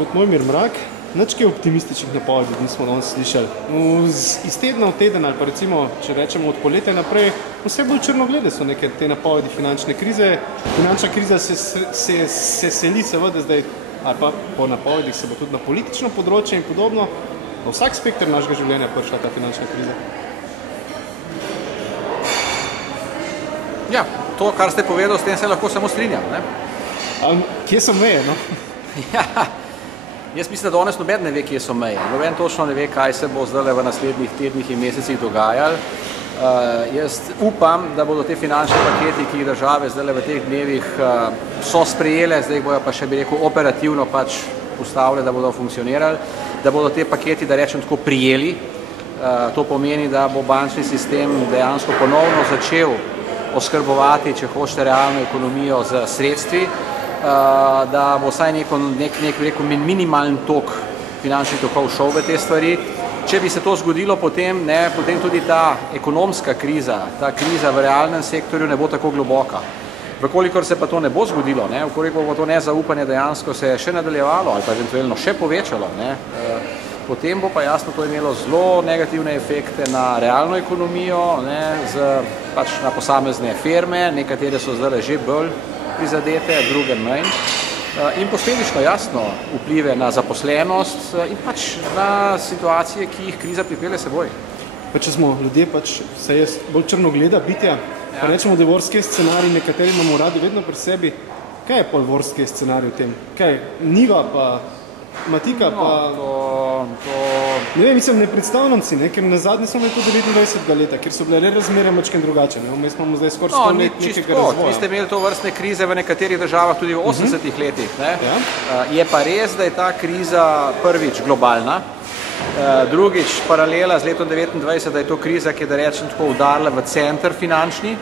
gospod Mojmir Mrak, nič kaj optimističnih napovedi nismo danes slišali. Iz tedna v teden ali pa recimo, če rečemo od poletja naprej, vse bolj črnoglede so neke te napovedi finančne krize. Finančna kriza se seli seveda zdaj, ali pa po napovedih se bo tudi na politično področje in podobno. Na vsak spektr našega življenja prišla ta finančna kriza. Ja, to, kar ste povedali, s tem se lahko samo strinjam, ne? Kje so meje, no? Ja, jaz mislim, da danes noben ne ve, kje so meje. Noben točno ne ve, kaj se bo zdaj v naslednjih tednih in mesecih dogajalo. Jaz upam, da bodo te finančne paketi, ki jih države zdaj v teh dnevih so sprejele, zdaj bojo pa še, bi rekel, operativno pač postavile, da bodo funkcionirali, da bodo te paketi, da rečem tako, prijeli. To pomeni, da bo bančni sistem dejansko ponovno začel oskrbovati, če hočete, realno ekonomijo z sredstvi, da bo vsaj nek minimalen tok finančnih tokov šel v te stvari. Če bi se to zgodilo, potem tudi ta ekonomska kriza, ta kriza v realnem sektorju ne bo tako globoka. Vkolikor se pa to ne bo zgodilo, vkolikor bo to nezaupanje dejansko se še nadaljevalo ali pa eventualno še povečalo, potem bo pa jasno to imelo zelo negativne efekte na realno ekonomijo, pač na posamezne firme, nekatere so zdaj že bolj prizadete, druge manj. In posledično jasno vplive na zaposlenost in pač na situacije, ki jih kriza pripelje seboj. Pa če smo ljudje, pač se jaz bolj črnogleda bitja, pa rečemo, da je worst case scenarij, nekateri imamo radi vedno pri sebi. Kaj je pol worst case scenarij v tem? Kaj, Niva pa Matika pa... Ne vem, mislim, ne predstavljam si, ker na zadnji smo imeli tudi 29. leta, ker so bile razmere mačken drugače. Mi smo zdaj skoraj 100 let nekega razvoja. Vi ste imeli to vrstne krize v nekaterih državah tudi v 80-ih letih. Je pa res, da je ta kriza prvič globalna, drugič paralela z letom 1929, da je to kriza, ki je, da rečem tako, udarila v center finančni.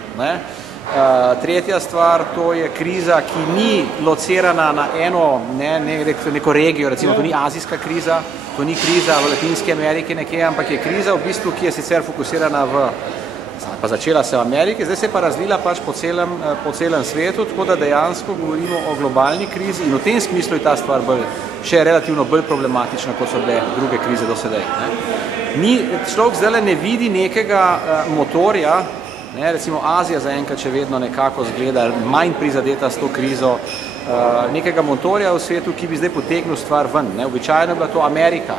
Tretja stvar, to je kriza, ki ni locirana na neko regijo, recimo to ni azijska kriza, to ni kriza v Latinski Ameriki nekje, ampak je kriza v bistvu, ki je sicer fokusirana pa začela se v Ameriki, zdaj se je pa razlila pač po celem svetu, tako da dejansko govorimo o globalni krizi in v tem smislu je ta stvar še relativno bolj problematična, kot so bile druge krize do sedaj. Človek zdaj ne vidi nekega motorja, recimo Azija zaenkrat še vedno nekako zgleda manj prizadeta s to krizo, nekega motorja v svetu, ki bi zdaj potegnil stvar ven. Običajno je bila to Amerika,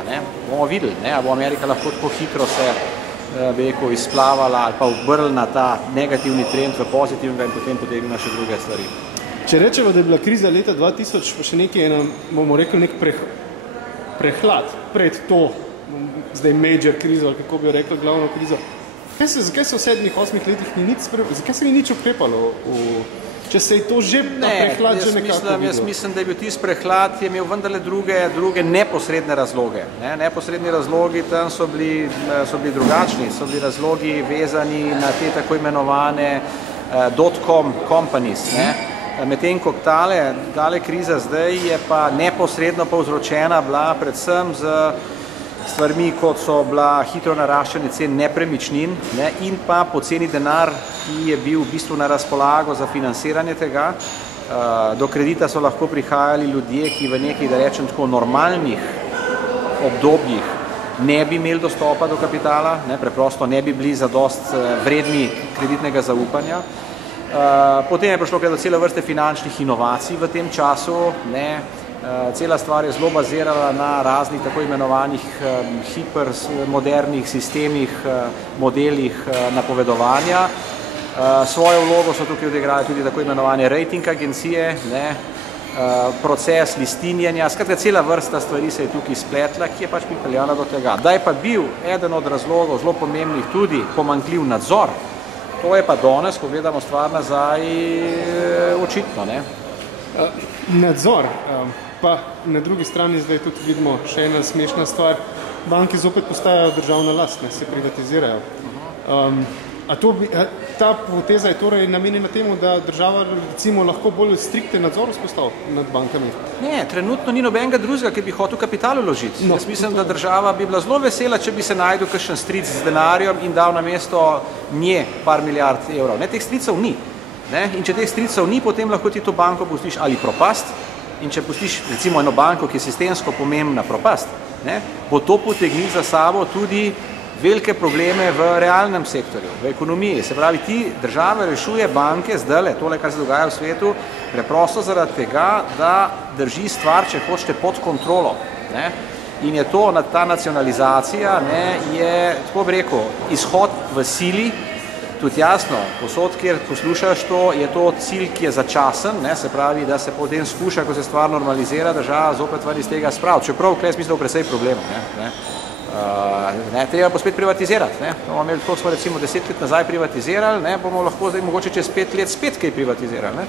bomo videli, ali bo Amerika lahko tako hitro se izplavala ali pa obrnila ta negativni trend v pozitivnega in potem potegnila še druge stvari. Če rečemo, da je bila kriza leta 2000, pa še nekaj, bomo rekli, nek prehlad pred to, zdaj major krizo, ali kako bi rekli, glavno krizo. Zakaj se v 7-8 letih zakaj se ni nič ukrepalo? Če se je to že ta prehlad že nekako videl? Jaz mislim, da je bil tisti prehlad, je imel vendarle druge neposredne razloge. Neposredni razlogi tam so bili drugačni, so bili razlogi vezani na te tako imenovane dot-com companies. Medtem ko tale kriza zdaj je pa neposredno povzročena bila predvsem z stvarmi, kot so bila hitro naraščanje cen nepremičnin in pa poceni denar, ki je bil v bistvu na razpolago za financiranje tega. Do kredita so lahko prihajali ljudje, ki v nekih, da rečem tako, normalnih obdobjih ne bi imeli dostopa do kapitala, preprosto ne bi bili zadost vredni kreditnega zaupanja. Potem je prišlo do cele vrste finančnih inovacij v tem času, cela stvar je zelo bazirala na raznih tako imenovanih hipermodernih sistemih, modelih napovedovanja. Svojo vlogo so tukaj odigrali tudi tako imenovane rating agencije, proces listinjenja, skratka cela vrsta stvari se je tukaj spletla, ki je pač pripeljala do tega. Da je pa bil eden od razlogov zelo pomembnih tudi pomanjkljiv nadzor, to je pa danes, ko gledamo stvar nazaj, očitno. Nadzor, pa na drugi strani zdaj tudi vidimo še ena smešna stvar, banke zopet postajajo državna last, se privatizirajo. Ta poteza je torej namenjena temu, da država recimo lahko bolj strikten nadzor vzpostavi nad bankami? Ne, trenutno ni nobenega drugega, ki bi hotel kapital vložiti. Jaz mislim, da država bi bila zelo vesela, če bi se najdel kakšen stric z denarjem in dal na mesto nje par milijard evrov. Teh stricov ni. In če teh stricov ni, potem lahko ti to banko pustiš ali propast, in če pustiš recimo eno banko, ki je sistemsko pomembna propast, bo to potegnil za sabo tudi velike probleme v realnem sektorju, v ekonomiji. Se pravi, država rešuje banke zdajle, tole, kar se dogaja v svetu, preprosto zaradi tega, da drži stvar, če hočete, pod kontrolo. In je to, ta nacionalizacija, je, tako bi rekel, izhod v sili, tudi jasno, posod, kjer poslušaš to, je to cilj, ki je začasen, se pravi, da se potem skuša, ko se stvar normalizira, država zopet ven iz tega spraviti. Čeprav, tukaj jaz mislim, da je precej problemov. Treba bo spet privatizirati. Bomo imeli, smo recimo 10 let nazaj privatizirali, bomo lahko zdaj mogoče čez 5 let spet kaj privatizirali.